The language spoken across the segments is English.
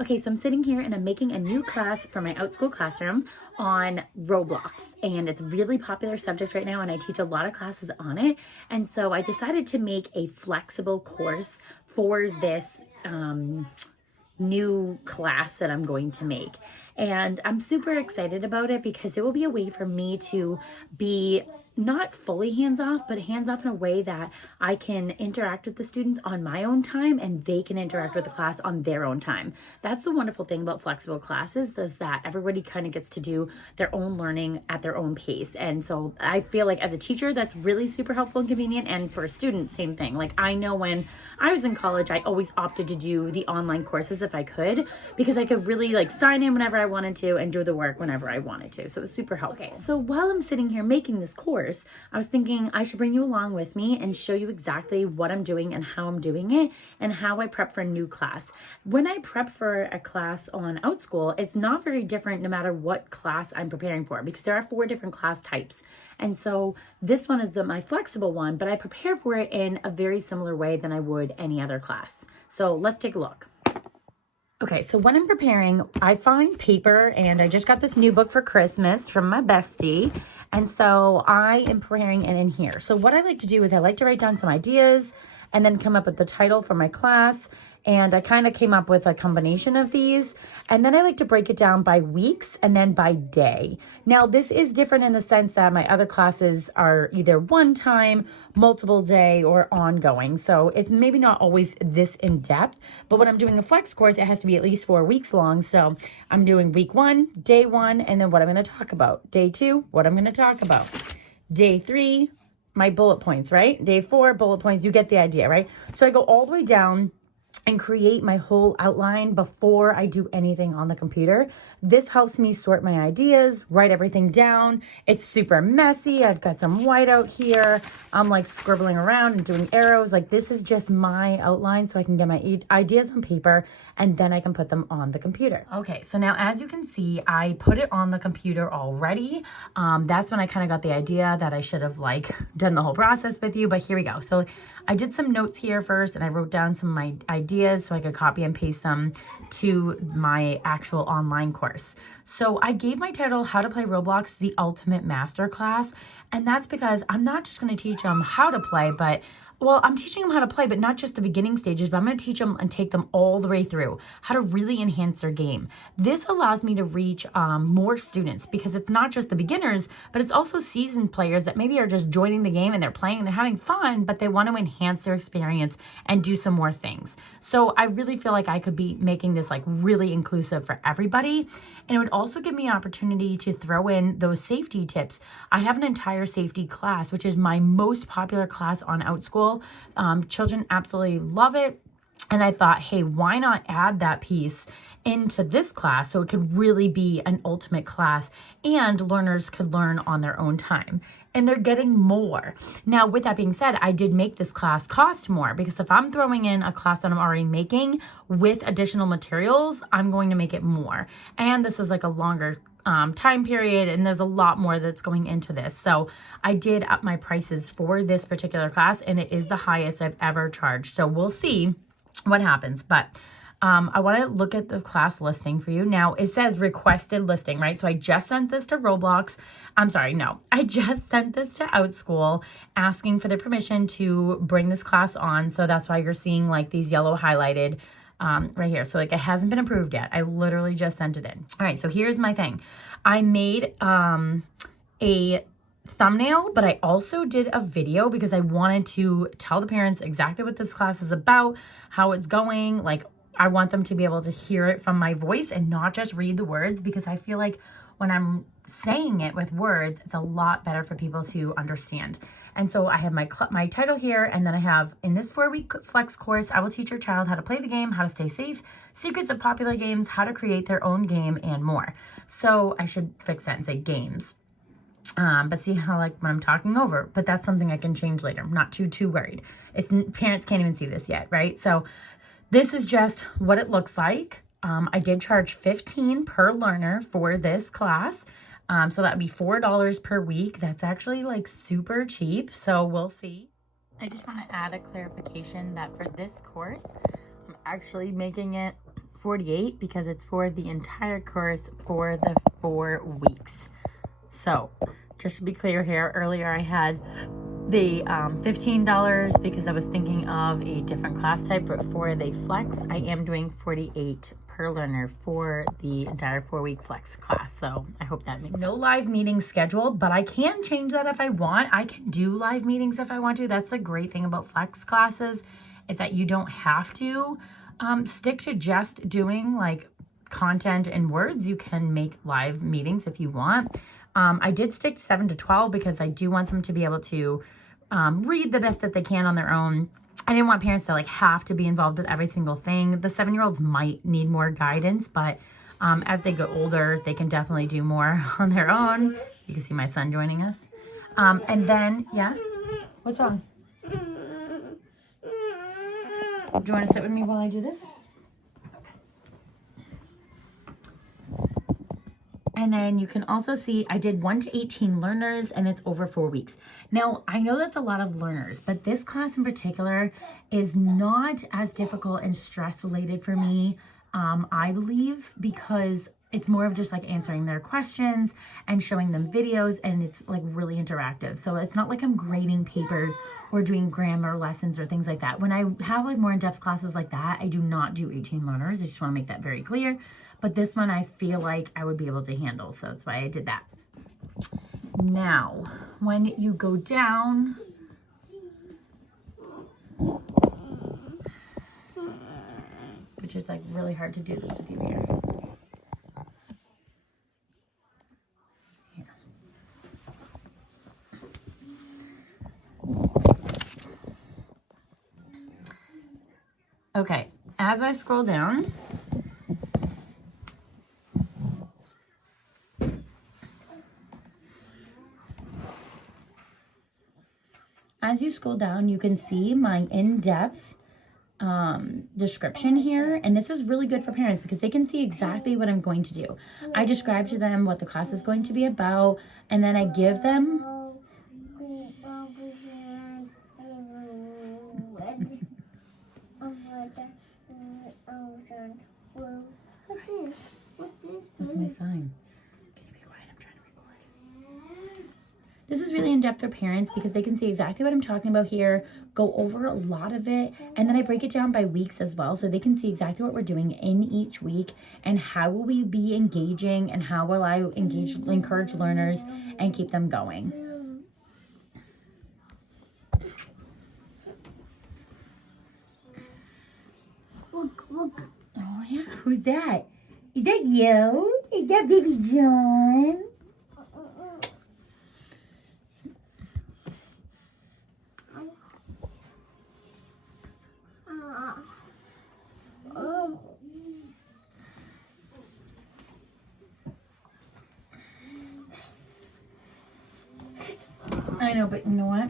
Okay, so I'm sitting here and I'm making a new class for my Outschool classroom on Roblox, and it's a really popular subject right now, and I teach a lot of classes on it. And so I decided to make a flexible course for this new class that I'm going to make. And I'm super excited about it because it will be a way for me to be not fully hands-off, but hands-off in a way that I can interact with the students on my own time and they can interact with the class on their own time. That's the wonderful thing about flexible classes, is that everybody kind of gets to do their own learning at their own pace. And so I feel like as a teacher, that's really super helpful and convenient. And for a student, same thing. Like, I know when I was in college, I always opted to do the online courses if I could, because I could really like sign in whenever I wanted to and do the work whenever I wanted to. So it was super helpful. Okay, so while I'm sitting here making this course, I was thinking I should bring you along with me and show you exactly what I'm doing and how I'm doing it and how I prep for a new class. When I prep for a class on Outschool, it's not very different no matter what class I'm preparing for, because there are 4 different class types. And so this one is my flexible one, but I prepare for it in a very similar way than I would any other class. So let's take a look. Okay, so when I'm preparing, I find paper, and I just got this new book for Christmas from my bestie. And so I am preparing it in here. So what I like to do is I like to write down some ideas and then come up with the title for my class. And I kind of came up with a combination of these. And then I like to break it down by weeks and then by day. Now, this is different in the sense that my other classes are either one time, multiple day, or ongoing. So it's maybe not always this in depth. But when I'm doing a flex course, it has to be at least 4 weeks long. So I'm doing week 1, day 1, and then what I'm going to talk about. Day 2, what I'm going to talk about. Day 3, my bullet points, right? Day 4, bullet points. You get the idea, right? So I go all the way down and create my whole outline before I do anything on the computer. This helps me sort my ideas, write everything down. It's super messy. I've got some whiteout here. I'm like scribbling around and doing arrows. Like, this is just my outline so I can get my ideas on paper and then I can put them on the computer. Okay, so now as you can see, I put it on the computer already. That's when I kind of got the idea that I should have like done the whole process with you, but here we go. So I did some notes here first and I wrote down some of my ideas so I could copy and paste them to my actual online course. So I gave my title, How to Play Roblox, the Ultimate Masterclass. And that's because I'm not just going to teach them how to play, but I'm teaching them how to play, but not just the beginning stages, but I'm going to teach them and take them all the way through how to really enhance their game. This allows me to reach more students, because it's not just the beginners, but it's also seasoned players that maybe are just joining the game and they're playing and they're having fun, but they want to enhance their experience and do some more things. So I really feel like I could be making this like really inclusive for everybody. And it would also give me an opportunity to throw in those safety tips. I have an entire safety class, which is my most popular class on Outschool. Children absolutely love it. And I thought, hey, why not add that piece into this class so it could really be an ultimate class and learners could learn on their own time. And they're getting more. Now, with that being said, I did make this class cost more, because if I'm throwing in a class that I'm already making with additional materials, I'm going to make it more. And this is like a longer time period, and there's a lot more that's going into this. So I did up my prices for this particular class, and it is the highest I've ever charged. So we'll see what happens. But I want to look at the class listing for you. Now, it says requested listing, right? So I just sent this to Roblox. I just sent this to Outschool asking for their permission to bring this class on. So that's why you're seeing like these yellow highlighted right here. So like, it hasn't been approved yet. I literally just sent it in. All right, so here's my thing. I made a thumbnail, but I also did a video because I wanted to tell the parents exactly what this class is about, how it's going. Like, I want them to be able to hear it from my voice and not just read the words, because I feel like when I'm saying it with words, it's a lot better for people to understand. And so I have my title here, and then I have, in this 4-week flex course, I will teach your child how to play the game, how to stay safe, secrets of popular games, how to create their own game, and more. So I should fix that and say games. But see how like when I'm talking over, but that's something I can change later. I'm not too worried. Parents can't even see this yet, right? So this is just what it looks like. I did charge $15 per learner for this class. So that'd be $4 per week. That's actually like super cheap. So we'll see. I just want to add a clarification that for this course, I'm actually making it $48 because it's for the entire course for the 4 weeks. So just to be clear here, earlier I had the $15 because I was thinking of a different class type, but for the flex, I am doing $48 per learner for the entire 4-week flex class. So I hope that makes sense. No live meetings scheduled, but I can change that if I want. I can do live meetings if I want to. That's the great thing about flex classes, is that you don't have to stick to just doing like content and words. You can make live meetings if you want. I did stick 7 to 12 because I do want them to be able to read the best that they can on their own. I didn't want parents to like have to be involved with every single thing. The 7-year-olds might need more guidance, but as they get older, they can definitely do more on their own. You can see my son joining us. And then, yeah, what's wrong? Do you want to sit with me while I do this? And then you can also see I did 1 to 18 learners, and it's over 4 weeks. Now, I know that's a lot of learners, but this class in particular is not as difficult and stress related for me, I believe, because it's more of just like answering their questions and showing them videos, and it's like really interactive. So it's not like I'm grading papers or doing grammar lessons or things like that. When I have like more in-depth classes like that, I do not do 18 learners. I just want to make that very clear. But this one I feel like I would be able to handle, so that's why I did that. Now, when you go down, which is like really hard to do this with you here. Okay, as I scroll down, as you scroll down, you can see my in-depth description here. And this is really good for parents because they can see exactly what I'm going to do. I describe to them what the class is going to be about, and then I give them... That's my sign. Can you be quiet? I'm trying to record. This is really in-depth for parents because they can see exactly what I'm talking about here, go over a lot of it, and then I break it down by weeks as well, so they can see exactly what we're doing in each week and how will we be engaging and how will I encourage learners and keep them going. Oh yeah, who's that? Is that you? Is that baby John? I know, but you know what?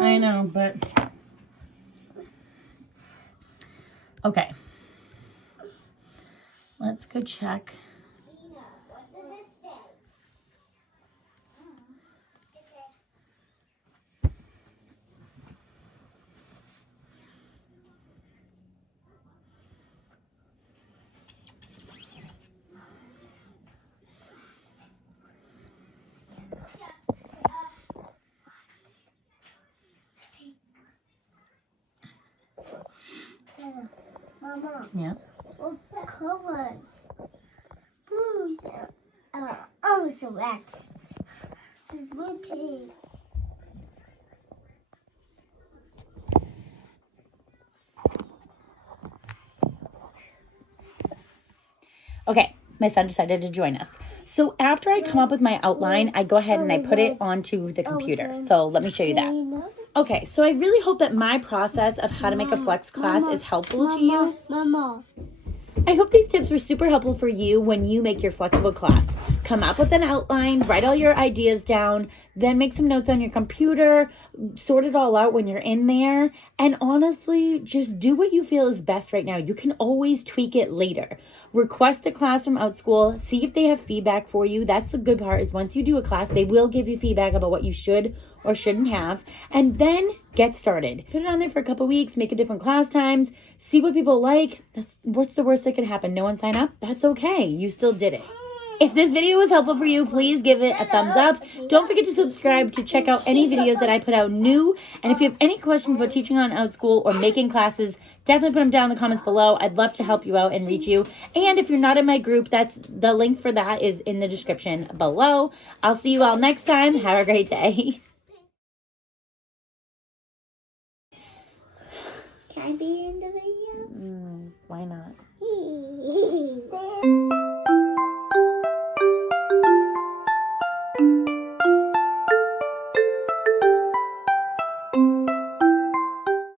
I know, but okay. Let's go check. Mama. Yeah. What colors? Blues. Orange, red. Blue, pink. Okay, my son decided to join us. So after I come up with my outline, I go ahead and I put it onto the computer. So let me show you that. Okay, so I really hope that my process of how to make a flex class is helpful to you. Mama. I hope these tips were super helpful for you when you make your flexible class. come up with an outline, write all your ideas down, then make some notes on your computer, sort it all out when you're in there, and honestly, just do what you feel is best right now. You can always tweak it later. Request a class from Outschool, see if they have feedback for you. That's the good part, is once you do a class, they will give you feedback about what you should or shouldn't have, and then get started. Put it on there for a couple weeks, make a different class times, see what people like. What's the worst that could happen? No one sign up? That's okay. You still did it. If this video was helpful for you, please give it a thumbs up. Don't forget to subscribe to check out any videos that I put out new. And if you have any questions about teaching on Outschool or making classes, definitely put them down in the comments below. I'd love to help you out and reach you. And if you're not in my group, the link for that is in the description below. I'll see you all next time. Have a great day. Can I be in the video? Why not?